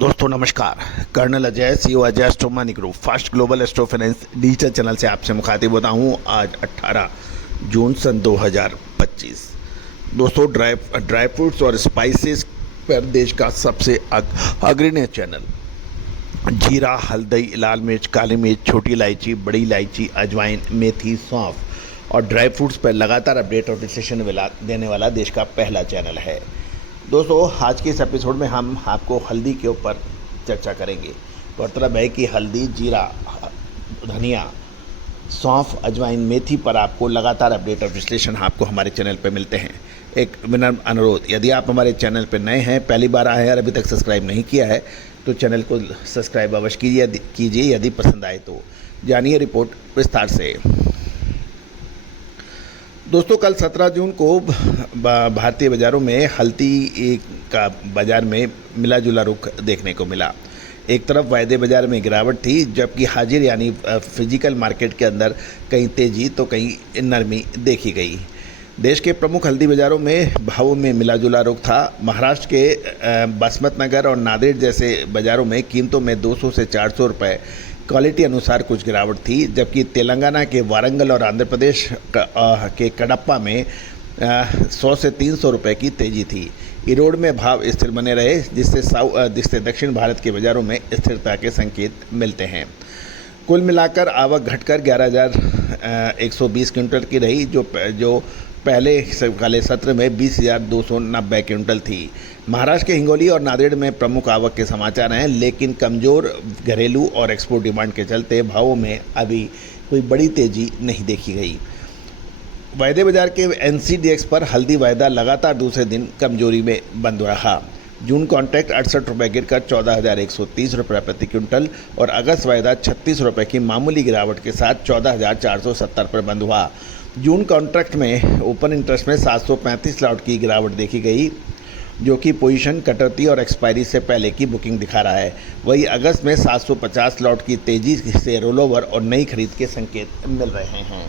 दोस्तों नमस्कार। Colonel Ajay, CEO Ajay astro money group fast global astro finance digital channel से आपसे मुखातिब होता हूँ। आज 18 जून सन 2025। दोस्तों ड्राई फ्रूट्स और स्पाइसेस पर देश का सबसे अग्रणी चैनल जीरा, हल्दी, लाल मिर्च, काली मिर्च, छोटी इलायची, बड़ी इलायची, अजवाइन, मेथी, सौंफ और ड्राई फ्रूट्स पर लगातार अपडेट और विश्लेषण देने वाला देश का पहला चैनल है। दोस्तों आज के इस एपिसोड में हम आपको हल्दी के ऊपर चर्चा करेंगे। गौरतलब है कि हल्दी, जीरा, धनिया, सौंफ, अजवाइन, मेथी पर आपको लगातार अपडेट और विश्लेषण आपको हमारे चैनल पर मिलते हैं। एक विनम्र अनुरोध, यदि आप हमारे चैनल पर नए हैं, पहली बार आए हैं और अभी तक सब्सक्राइब नहीं किया है तो चैनल को सब्सक्राइब अवश्य कीजिए। यदि पसंद आए तो जानिए रिपोर्ट विस्तार से। दोस्तों कल 17 जून को भारतीय बाज़ारों में हल्दी का बाज़ार में मिला जुला रुख देखने को मिला। एक तरफ वायदे बाज़ार में गिरावट थी, जबकि हाजिर यानी फिजिकल मार्केट के अंदर कहीं तेज़ी तो कहीं नरमी देखी गई। देश के प्रमुख हल्दी बाज़ारों में भावों में मिला जुला रुख था। महाराष्ट्र के बसमत नगर और नांदेड़ जैसे बाज़ारों में कीमतों में 200 से 400 रुपये क्वालिटी अनुसार कुछ गिरावट थी, जबकि तेलंगाना के वारंगल और आंध्र प्रदेश के कडप्पा में 100 से 300 रुपये की तेज़ी थी। इरोड में भाव स्थिर बने रहे, जिससे दक्षिण भारत के बाज़ारों में स्थिरता के संकेत मिलते हैं। कुल मिलाकर आवक घटकर 11,120 क्विंटल की रही, जो पहले वाले सत्र में 20,290 क्विंटल थी। महाराष्ट्र के हिंगोली और नांदेड़ में प्रमुख आवक के समाचार हैं, लेकिन कमज़ोर घरेलू और एक्सपोर्ट डिमांड के चलते भावों में अभी कोई बड़ी तेज़ी नहीं देखी गई। वायदे बाजार के NCDX पर हल्दी वायदा लगातार दूसरे दिन कमजोरी में बंद रहा। जून कॉन्ट्रैक्ट 68 रुपये गिरकर 14,130 रुपये प्रति क्विंटल और अगस्त वायदा 36 रुपये की मामूली गिरावट के साथ 14,470 पर बंद हुआ। जून कॉन्ट्रैक्ट में ओपन इंटरेस्ट में 735 लॉट की गिरावट देखी गई, जो कि पोजीशन कटौती और एक्सपायरी से पहले की बुकिंग दिखा रहा है। वहीं अगस्त में 750 लॉट की तेज़ी से रोलओवर और नई खरीद के संकेत मिल रहे हैं।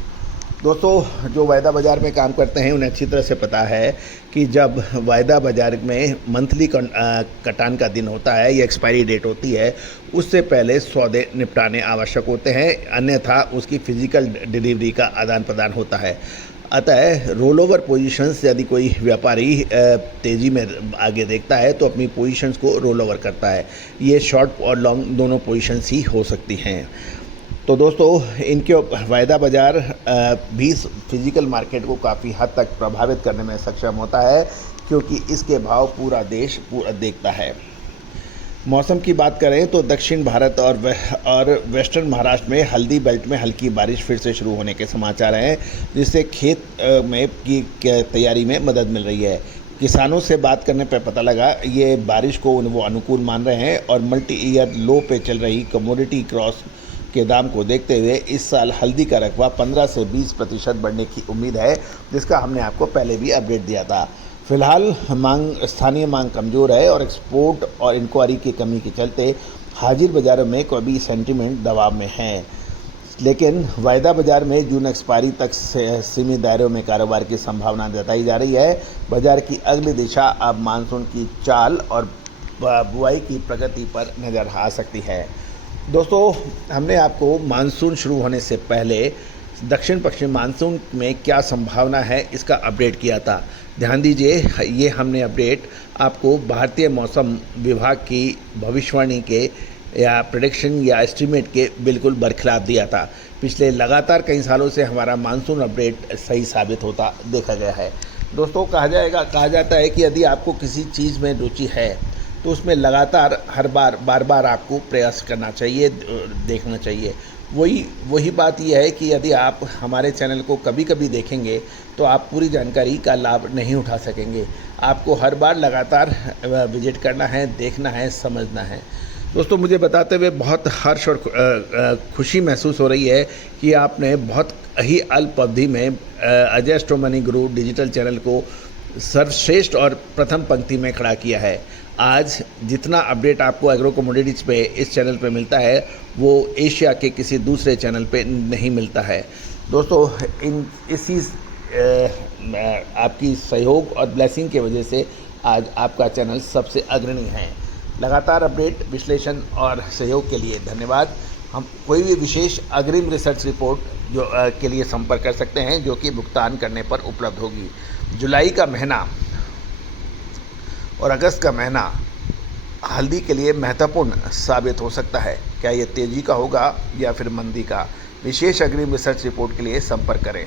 दोस्तों जो वायदा बाज़ार में काम करते हैं उन्हें अच्छी तरह से पता है कि जब वायदा बाज़ार में मंथली कटान का दिन होता है या एक्सपायरी डेट होती है, उससे पहले सौदे निपटाने आवश्यक होते हैं, अन्यथा उसकी फिजिकल डिलीवरी का आदान प्रदान होता है। अतः रोल ओवर पोजीशंस, यदि कोई व्यापारी तेज़ी में आगे देखता है तो अपनी पोजीशंस को रोल ओवर करता है। ये शॉर्ट और लॉन्ग दोनों पोजीशंस ही हो सकती हैं। तो दोस्तों इनके वायदा बाज़ार भी फिजिकल मार्केट को काफ़ी हद तक प्रभावित करने में सक्षम होता है, क्योंकि इसके भाव पूरा देश देखता है। मौसम की बात करें तो दक्षिण भारत और वेस्टर्न महाराष्ट्र में हल्दी बेल्ट में हल्की बारिश फिर से शुरू होने के समाचार हैं, जिससे खेत में की तैयारी में मदद मिल रही है। किसानों से बात करने पर पता लगा ये बारिश को वो अनुकूल मान रहे हैं और मल्टी ईयर लो पे चल रही कमोडिटी क्रॉस के दाम को देखते हुए इस साल हल्दी का रकबा 15 से 20% बढ़ने की उम्मीद है, जिसका हमने आपको पहले भी अपडेट दिया था। फिलहाल स्थानीय मांग कमज़ोर है और एक्सपोर्ट और इंक्वायरी की कमी के चलते हाजिर बाज़ारों में कभी सेंटीमेंट दबाव में है, लेकिन वायदा बाज़ार में जून एक्सपायरी तक सीमित दायरों में कारोबार की संभावना जताई जा रही है। बाज़ार की अगली दिशा अब मानसून की चाल और बुआई की प्रगति पर नज़र आ सकती है। दोस्तों हमने आपको मानसून शुरू होने से पहले दक्षिण पश्चिम मानसून में क्या संभावना है इसका अपडेट किया था। ध्यान दीजिए, ये हमने अपडेट आपको भारतीय मौसम विभाग की भविष्यवाणी के या प्रेडिक्शन या एस्टीमेट के बिल्कुल बरखिलाफ दिया था। पिछले लगातार कई सालों से हमारा मानसून अपडेट सही साबित होता देखा गया है। दोस्तों कहा जाता है कि यदि आपको किसी चीज़ में रुचि है तो उसमें लगातार बार बार आपको प्रयास करना चाहिए, देखना चाहिए। वही बात यह है कि यदि आप हमारे चैनल को कभी कभी देखेंगे तो आप पूरी जानकारी का लाभ नहीं उठा सकेंगे। आपको हर बार लगातार विजिट करना है, देखना है, समझना है। दोस्तों मुझे बताते हुए बहुत हर्ष और खुशी महसूस हो रही है कि आपने बहुत ही अल्प अवधि में Ajay astro money group digital channel को सर्वश्रेष्ठ और प्रथम पंक्ति में खड़ा किया है। आज जितना अपडेट आपको एग्रो कमोडिटीज़ पे इस चैनल पे मिलता है वो एशिया के किसी दूसरे चैनल पे नहीं मिलता है। दोस्तों इसी आपकी सहयोग और ब्लेसिंग की वजह से आज आपका चैनल सबसे अग्रणी है। लगातार अपडेट, विश्लेषण और सहयोग के लिए धन्यवाद। हम कोई भी विशेष अग्रिम रिसर्च रिपोर्ट के लिए संपर्क कर सकते हैं, जो कि भुगतान करने पर उपलब्ध होगी। जुलाई का महीना और अगस्त का महीना हल्दी के लिए महत्वपूर्ण साबित हो सकता है। क्या ये तेज़ी का होगा या फिर मंदी का? विशेष अग्रिम रिसर्च रिपोर्ट के लिए संपर्क करें।